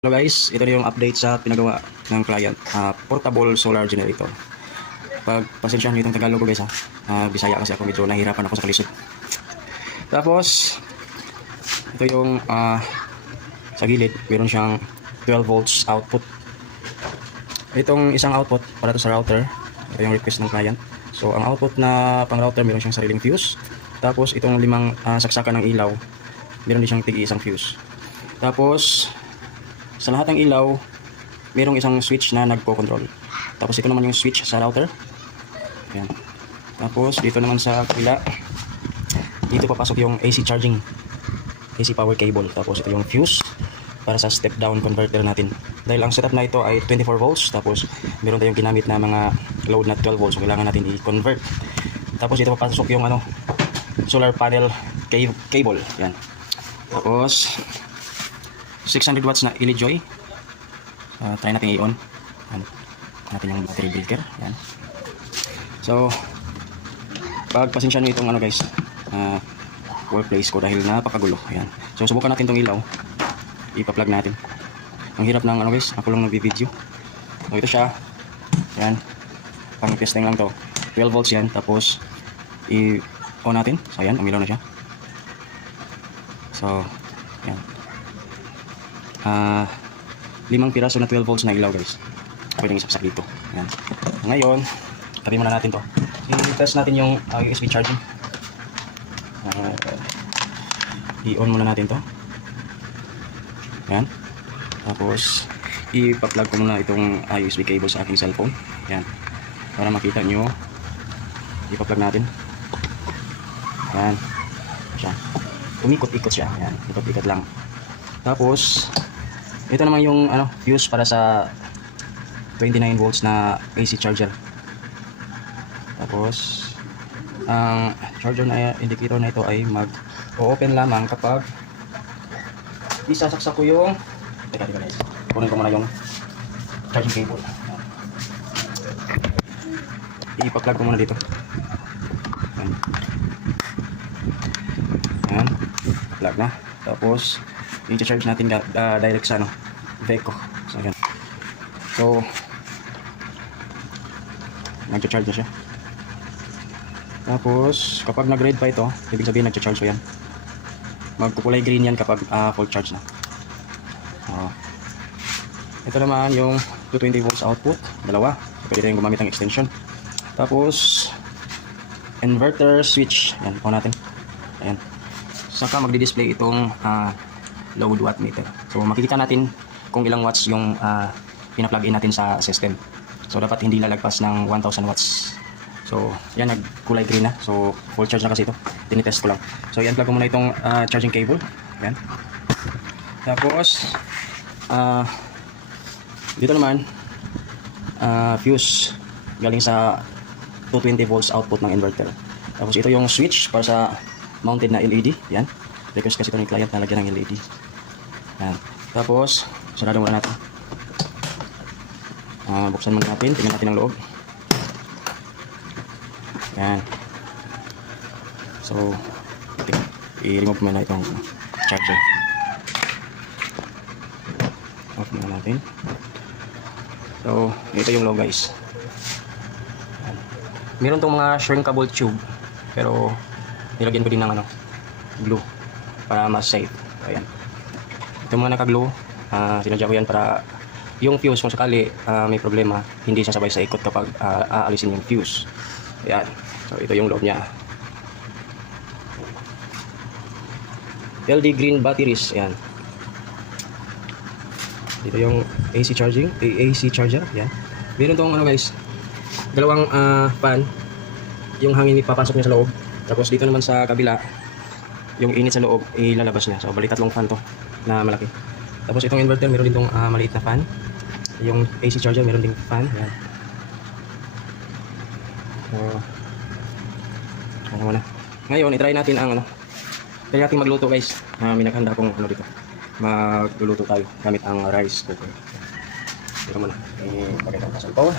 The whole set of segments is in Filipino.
Hello guys, ito na yung update sa pinagawa ng client. Portable solar generator. Pasensyahan nyo itong Tagalog ko guys ha. Bisaya kasi ako, medyo nahihirapan ako sa kalisod. Tapos, ito yung sa gilid, meron siyang 12 volts output. Itong isang output para to sa router. Ito yung request ng client. So, ang output na pang router, meron siyang sariling fuse. Tapos, itong limang saksakan ng ilaw, meron din siyang tig-isang fuse. Tapos, sa lahat ng ilaw, mayroong isang switch na nagpo-control. Tapos ito naman yung switch sa router. Ayan. Tapos dito naman sa kabila, dito papasok yung AC charging, AC power cable. Tapos ito yung fuse para sa step down converter natin. Dahil ang setup na ito ay 24 volts, tapos meron tayong ginamit na mga load na 12 volts, so kailangan natin i-convert. Tapos dito papasok yung solar panel cable. Ayan. Tapos 600 watts na LED joy. Try natin i-on. Natin yung battery breaker. Yan. So, pagpasensya nyo itong guys, workplace ko dahil napakagulo. Yan. So, subukan natin itong ilaw. Ipa-plug natin. Ang hirap ng guys, ako lang nag-video. So, ito siya. Yan. Pang testing lang to. 12 volts yan. Tapos, i-on natin. So, yan. Umilaw na siya. So, yan. 5 piraso na 12 volts na ilaw guys, pwedeng isaksak dito. Yan. Ngayon tabi muna natin to, i-test natin yung USB charging. I-on muna natin to. Yan. Tapos ipa-plug ko muna itong USB cable sa aking cellphone. Yan, para makita nyo. Ipa-plug natin. Yan siya, umikot-ikot siya. Yan, ikot-ikot lang. Tapos ito naman yung fuse para sa 29 volts na AC charger. Tapos ang charger na indicator na ito ay mag-open lamang kapag isasaksak ko yung teka guys, kunin ko muna yung charging cable. Ipa-plug ko muna dito. Ayan, plug na. Tapos i-charge natin direct sa Veco. So, ayan. So, nag-charge na siya. Tapos, kapag nag-red pa ito, ibig sabihin nag-charge ko yan. Magkukulay green yan kapag full charge na. Ito naman yung 220 volts output. Dalawa. Pwede rin gumamit ng extension. Tapos, inverter switch. Yan, on natin. Ayan. Saka magdi-display itong load watt meter. So makikita natin kung ilang watts yung pina-plug in natin sa system. So dapat hindi lalagpas ng 1000 watts. So yan, nagkulay green na. So full charge na kasi ito. Tinitest ko lang. So i-unplug ko muna itong charging cable. Yan. Tapos dito naman fuse galing sa 220 volts output ng inverter. Tapos ito yung switch para sa mounted na LED. Yan. Request kasi ito ng client na lagyan ng LED. Yan. Tapos, sarado muna natin. Buksan muna natin. Tingnan natin ang loob. Yan. So, i-remove muna itong charger. Off muna natin. So, ito yung loob guys. Yan. Meron tong mga shrinkable tube. Pero, nilagyan ko din ng glue para mas safe. Ayan. Ito mga naka-glue, sinadya ko yan para yung fuse kung sakali may problema, hindi sasabay sa ikot kapag aalisin yung fuse. Ayan. So ito yung loob niya. LD green batteries. Ayan. Dito yung AC charging, AC charger. Ayan. Meron tong guys, dalawang fan. Yung hangin ipapasok niya sa loob. Tapos dito naman sa kabila, yung init sa loob ilalabas niya. So bali tatlong fan to na malaki. Tapos itong inverter meron din tong maliit na fan. Yung AC charger meron ding fan. Ayan. So ano muna. Ngayon i-try natin ang try natin magluto guys. May naghanda akong dito. Magluluto tayo gamit ang rice cooker. Ito muna. Pakita ko sa cellphone.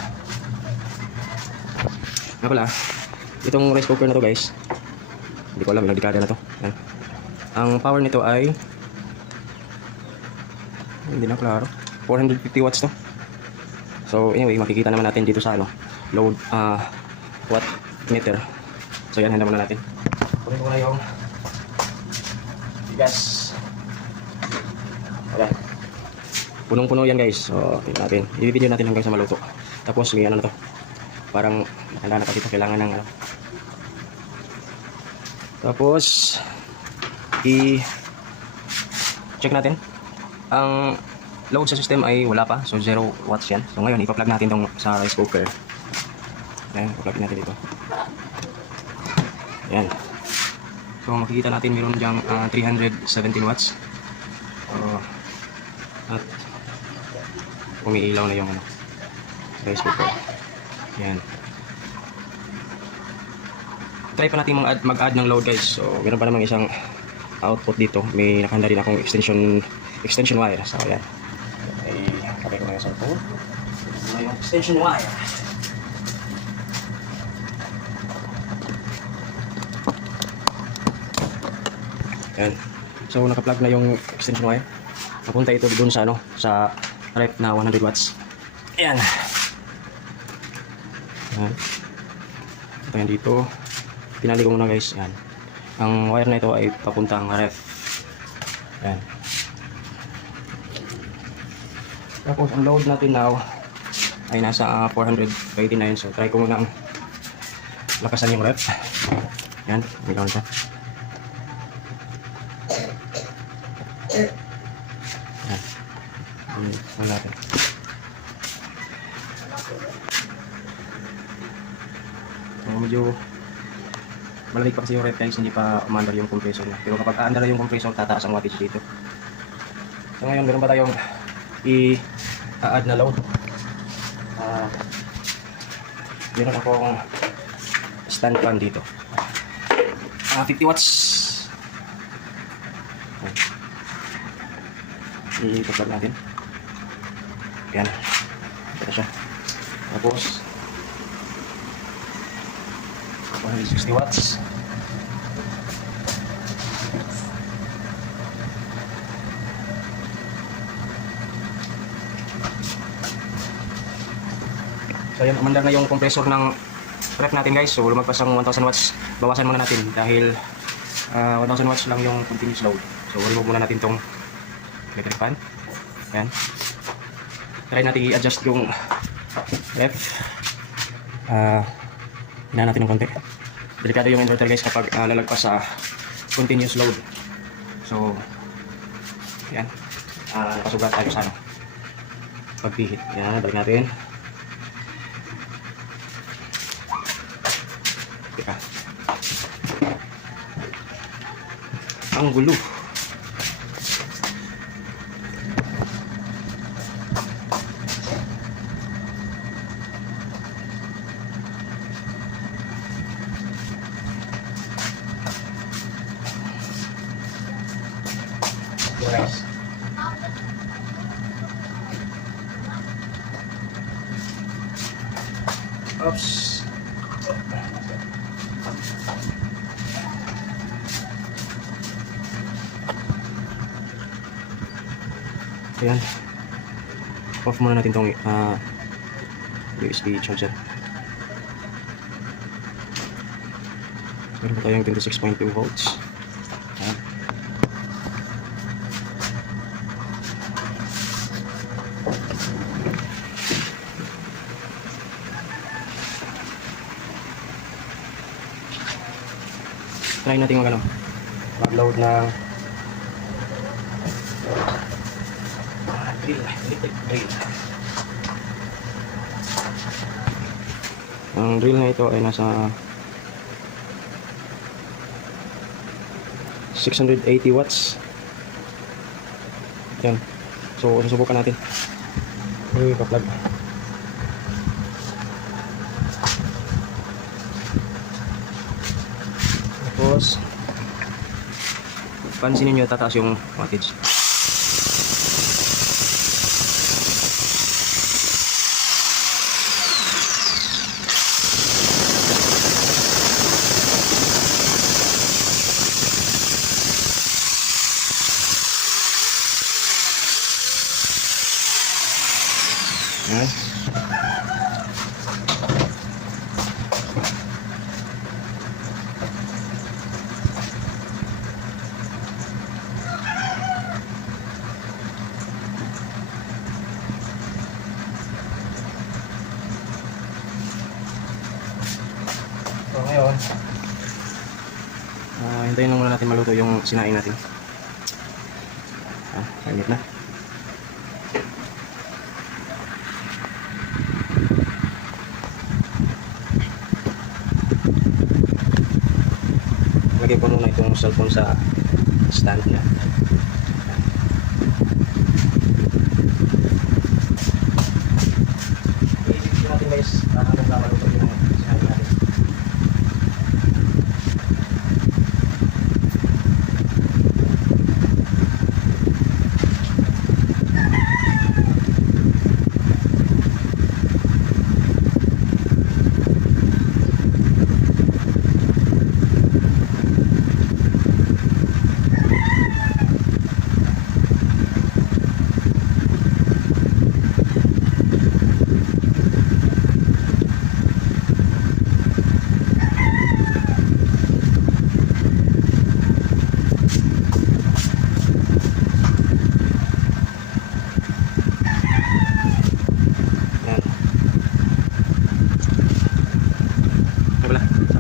Nga pala, itong rice cooker na to guys, hindi ko alam, ilang dekada na to. Ayan. Ang power nito ay Hindi na klaro. 450 watts to. So anyway, makikita naman natin dito sa ano, load watt meter. So yan, handa muna natin. Kunin ko na yung bigas. Ayan. Punong-puno yan guys. So tingnan natin. I-video natin hanggang sa maluto. Tapos may ano na to. Parang handa na pa dito. Kailangan ng ano. Tapos i-check natin. Ang load sa system ay wala pa. So 0 watts yan. So ngayon ipa-plug natin tong sa rice cooker. Ayan, ipa-plug natin dito. Ayan. So makikita natin meron diyang 317 watts. At umiilaw na yung ano, rice cooker. Ayan. Try pa natin mag-add ng load guys. So meron pa namang isang output dito. May nakahanda rin akong extension wire. So ayan. Ay, kapay ko na yung cellphone. May extension wire. Ayan. So naka-plug na yung extension wire. Papunta ito dun sa ano, sa ref na 100 watts. Ayan. Ayan. Ito yan dito. Pinali ko muna guys. Ayan. Ang wire na ito ay papuntang ref. Ayan. Tapos ang load natin now ay nasa 489. So try ko muna ang lakasan yung ref. Ayan. May down siya. Ayan. Ayan natin. So medyo malamig pa kasi yung ref guys, hindi pa umandar yung compressor niya. Pero kapag aandar yung compressor, tataas ang wattage dito. So ngayon, meron pa tayong i-add na load. Meron akong stand fan dito. 50 watts. I-plug natin. Ayan. Ito siya. Tapos 160 watts. So ayan, umandar na yung compressor ng ref natin guys. So lumagpas ang 1000 watts. Bawasan muna natin dahil 1000 watts lang yung continuous load. So remove muna natin tong electric fan. Ayan. Try natin i-adjust yung ref. Hina natin ng konti. Delikado yung inverter guys kapag lalagpas sa continuous load. So yan, nakasugat tayo sa ano, pagpihit. Yan, balik natin. Teka, ang gulo. Guys. Oops. Ayan. Off muna natin tong USB charger. Meron pa tayong 26.2 volts. Ayan. Try natin mag-load ng electric drill. Ang drill na ito ay nasa 680 watts. Yan. So susubukan natin. I-plug. Tapos pansinin nyo, tataas yung wattage. Yan. So ngayon, hintayin lang muna natin maluto yung sinaing natin. Init na. Lagay ko muna itong cellphone sa stand niya. I-video natin guys, hanggang na maluto yung sinaing natin.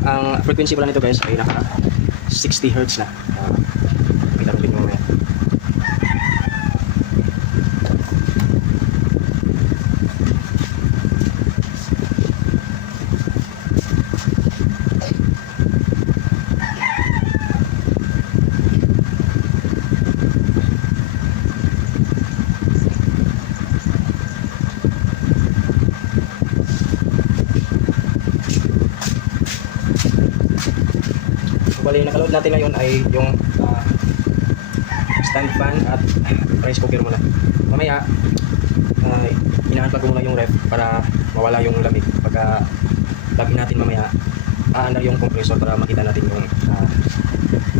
Ang frequency pala nito guys ay naka 60 Hz na. Kita rin mo mamaya. Bali, nakaload natin ngayon ay yung stand fan at rice cooker muna. Mamaya, ina-unplug ko muna yung ref para mawala yung lamig. Pagka plug natin mamaya, aandar yung compressor para makita natin yung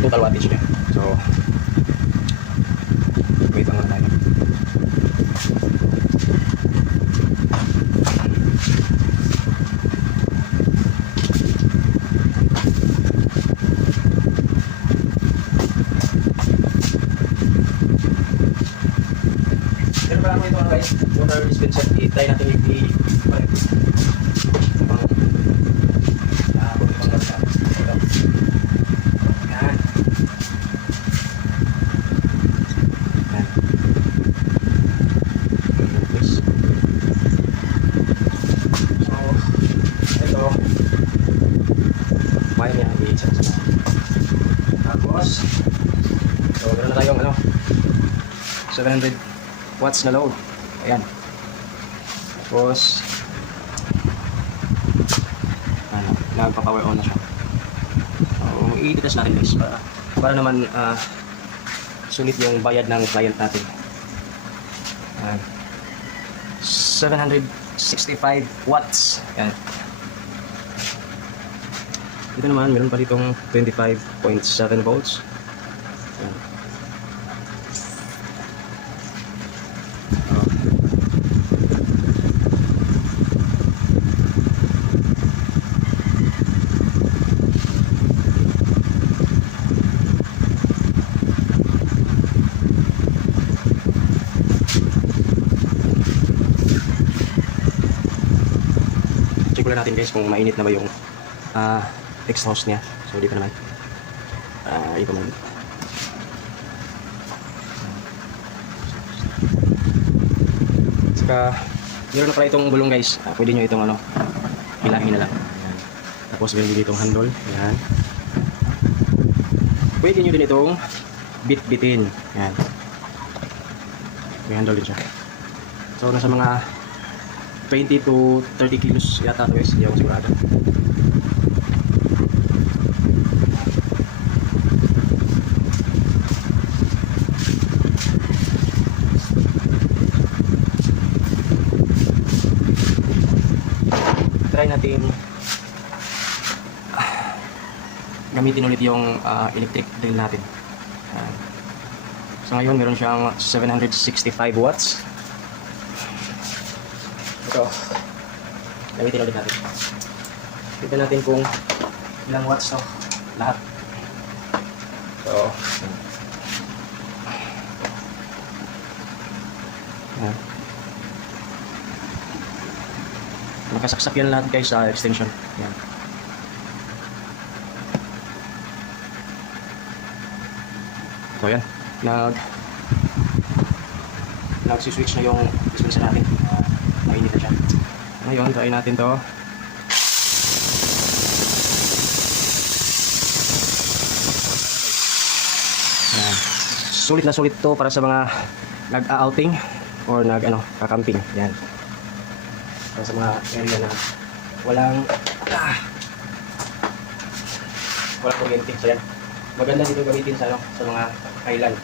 total wattage niya. So, wait lang tayo. Water dispenser, i-try natin i-connect pang gasa. Ito. Yan. Yan. So, ito. Maya niya, i-isa sa tapos, so, ganoon na tayong 700 watts na load. Ayan. Tapos nagpa-power on na siya. So, i-test natin guys para naman sulit yung bayad ng client natin. 765 watts. Ayan. Dito naman meron pa ditong 25.7 volts. Ayan. Check ulit natin guys kung mainit na ba yung exhaust niya. So dito naman ito man. Saka meron na pala itong gulong guys. Pwede nyo itong hilahin na lang. Ayan. Tapos meron din itong handle. Ayan. Pwede nyo din itong bit-bitin. Ayan. May handle din siya. So nasa mga 20 to 30 kilos yata ito guys, hindi ako sigurado. Try natin gamitin ulit yung electric drill natin. So ngayon meron siyang 765 watts. Ito, gamitin ulit natin. Tignan natin kung ilang watts to lahat. So, nakasaksak yan lahat guys sa extension. Yan. So yan, nag-switch na yung dispenser natin. Mainit na siya. Ngayon, try natin to. Sulit na sulit to para sa mga nag-outing or kakamping. Yan. Para sa mga area na walang kuryente. So yan. Maganda dito gamitin sa mga island.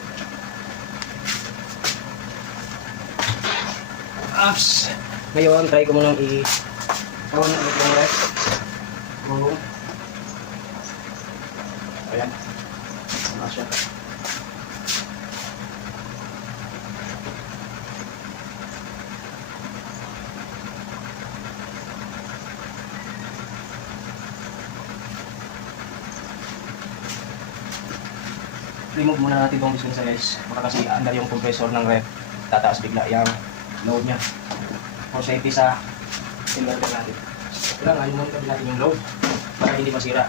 Ups. Ngayon, try ko munang on ulit yung ref. Ayan. Sama siya. Remove muna natin itong dispenser guys. Baka kasi andar yung compressor ng ref. Tataas bigla yung load niya. For safety sa inverter natin. Kailangan i-monitor natin yung load para hindi masira.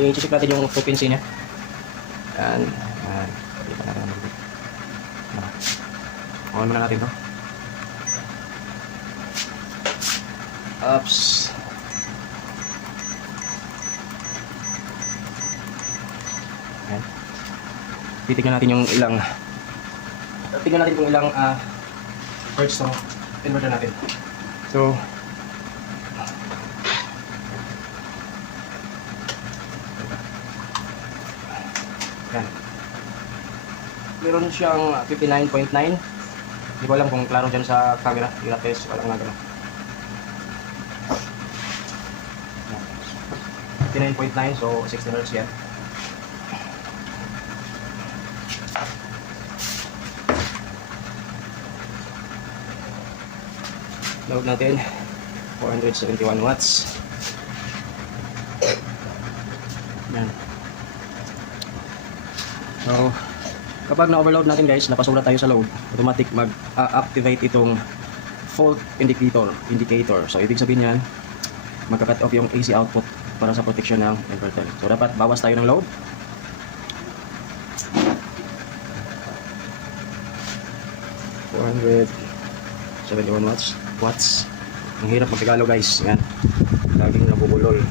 I-check natin yung frequency niya. Yan. On muna natin to. Ups. Ayan. Titignan natin yung ilang hertz ng inverter natin. So yan. Meron siyang 59.9. Hindi ko alam kung klaro dyan sa camera. I-test ko lang na gano'n. 59.9, so 60 Hz yan. Load natin 471 watts. Yan. So kapag na-overload natin guys, napasulat tayo sa load, automatic mag-activate itong fault indicator. So ibig sabihin yan, magka-cut off yung AC output para sa protection ng inverter. So dapat bawas tayo ng load. $471 watts. Ang hirap mag-Tagalog guys. Yan. Laging nabubulol.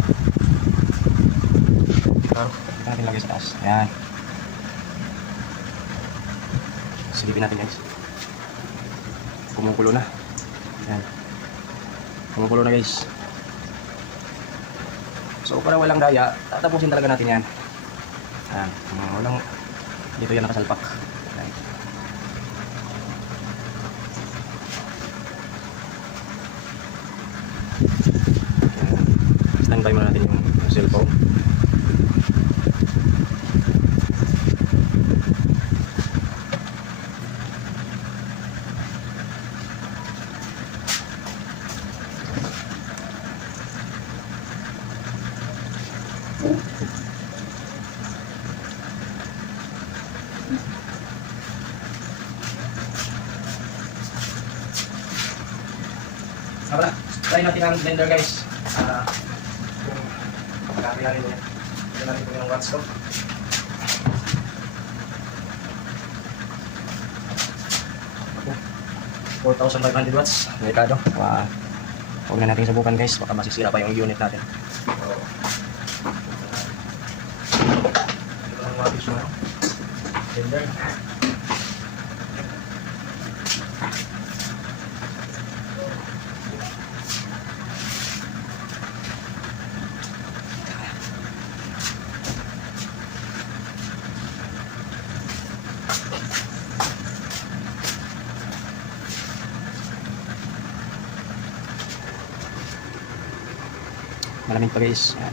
Ito natin lagay sa taas. Yan. Silipin natin guys. Kumukulo na. Yan. Kumukulo na guys. So para walang daya, tatapusin talaga natin yan. Ayan. Walang, dito yan nakasalpak. Ayan. Standby muna natin yung cellphone. Tara, try natin ang blender guys. Kung kaya rin niya. Tignan natin kung yung watts to. Okay. 4,500 watts. Delikado. Huwag na natin subukan guys. Baka masisira pa yung unit natin. Ito ang wattage mo. Blender. Malamig pa guys. Yan.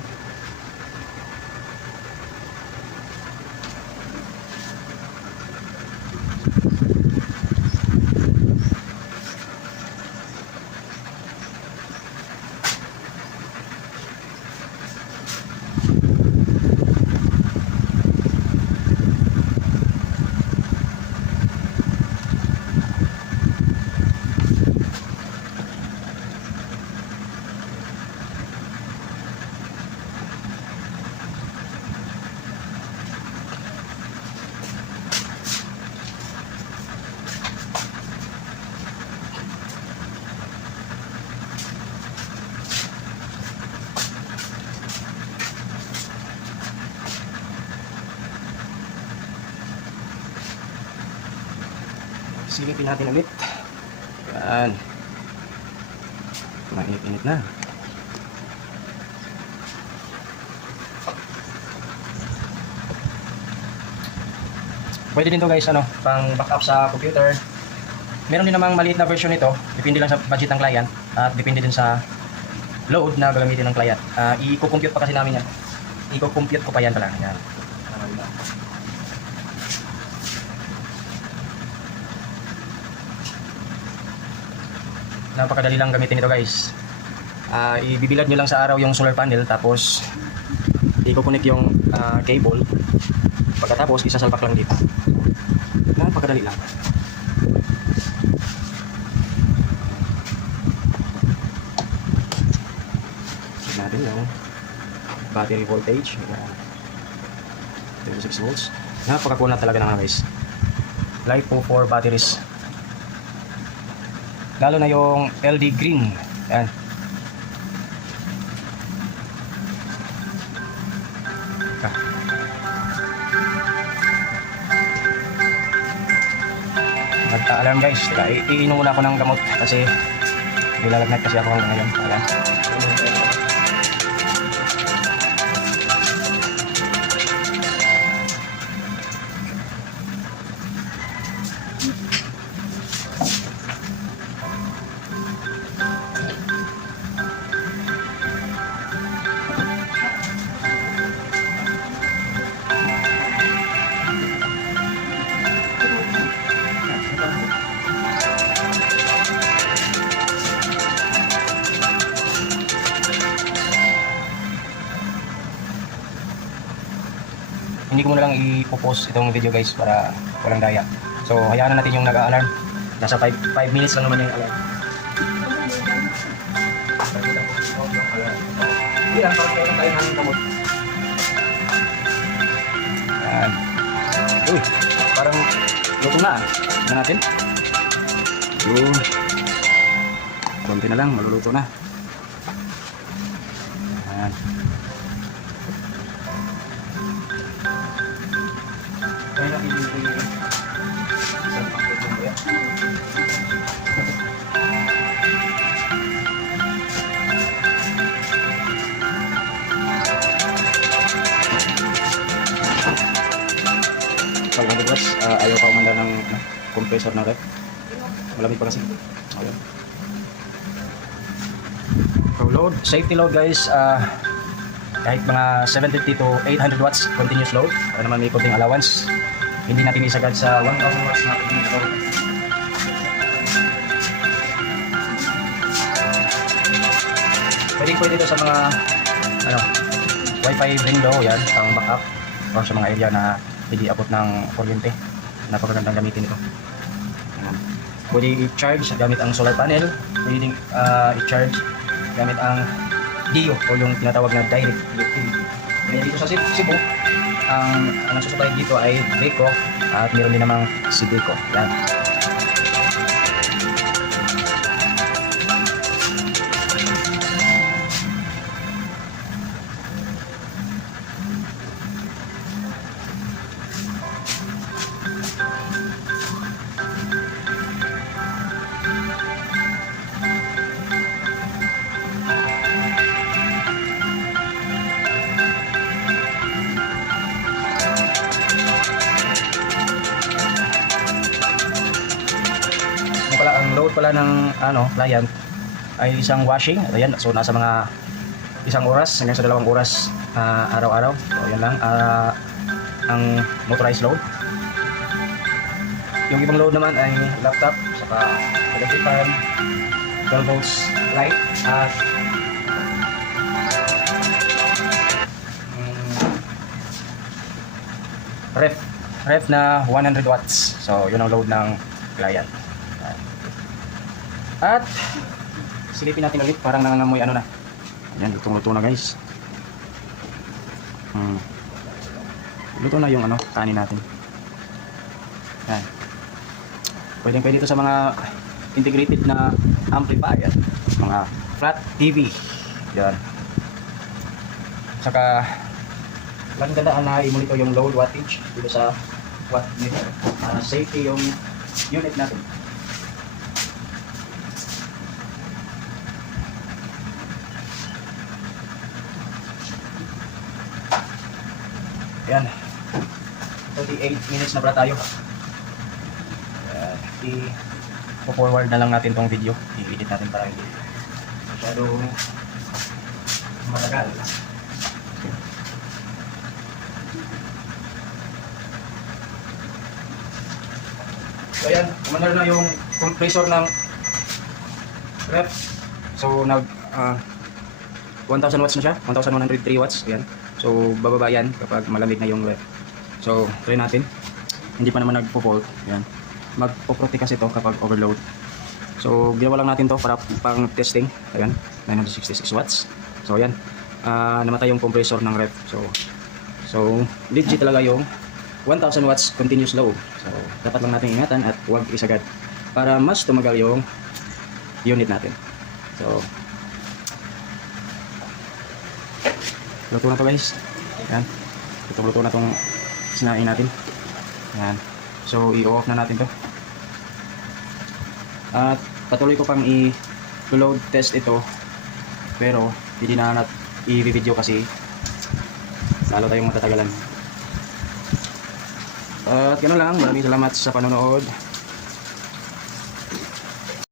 silipin natin ulit. Yan. Mainit-init na. Pwede din to guys, pang backup sa computer. Meron din namang maliit na version nito. Depende lang sa budget ng client at depende din sa load na gagamitin ng client. I-compute pa kasi namin yan. I-compute ko pa yan pala. Yan. Napakadali lang gamitin ito guys. Ibibilad nyo lang sa araw yung solar panel, tapos i-connect yung cable. Pagkatapos isasalpak lang dito. Napakadali lang. Check natin yung battery voltage. 36 volts. Napakakuha na talaga ng guys. LiPo 4 batteries. Lalo na yung LD green. Yan. Nagta-alarm guys. Iinom muna ako ng gamot kasi nilalagnat kasi ako hanggang ngayon. Ayan. Hindi ko muna lang i-post itong video guys para walang daya. So hayaan na natin yung nag-a-alarm. Nasa 5 minutes lang naman yung alarm. Hindi lang, parang kailan tayo namin kamot. Yan. Uy, parang luto na. Tignan natin. Yun. Konti na lang, maluluto na. Yan. Kaya natin yung isang pangkutong ba yan. Pag nagbukas, ayaw pa umanda ng compressor ng ref. Malamig pa kasi. Ayan. So load, safety load guys, kahit mga 750 to 800 watts continuous load para naman may konting allowance, hindi natin isagad sa 1000 watts na continuous load. Pwede ito sa mga wifi window, yan, pang backup or sa mga area na hindi abot ng kuryente. Napakagandang gamitin ito. Pwede i-charge gamit ang solar panel, pwede din i-charge gamit ang DIO o yung tinatawag na direct electricity. Kaya dito sa Cebu, ang nagsusupply dito ay Beko at meron din namang Sideco. Yan. Ang load pala ng client ay isang washing. Ayan, so nasa mga isang oras hanggang sa 2 oras araw-araw. So yan lang ang motorized load. Yung ibang load naman ay laptop, saka electric fan, 12 volts light at ref na 100 watts. So yun ang load ng client. At silipin natin ulit, parang nangangamoy na. Ayan, lutong-luto na guys. Luto na yung kanin natin. Ayan. Pwede ito sa mga integrated na amplifier, mga flat TV. Yan. Saka lang gandaan na i-monitor yung load wattage dito sa watt meter. Safety yung unit natin. Ayan. 38 minutes na pala tayo. I-forward na lang natin tong video. I-edit natin para hindi masyadong matagal. So ayan, umandar na yung compressor ng ref. So nag 1,000 watts na siya, 1,103 watts. Ayan. So bababa yan kapag malamig na yung ref. So try natin. Hindi pa naman nagpo-fault. Ayan. Magpo-protect kasi ito kapag overload. So ginawa lang natin to para pang testing. Ayan, 966 watts. So ayan, namatay yung compressor ng ref. So legit talaga yung 1,000 watts continuous low. So dapat lang natin ingatan at huwag isagad para mas tumagal yung unit natin. So luto na to guys. Ayan, luto na tong sinain natin. Ayan. So i-off na natin to. At patuloy ko pang i-load test ito, pero hindi na i-video kasi lalo tayong matatagalan. At gano'n lang, maraming salamat sa panonood.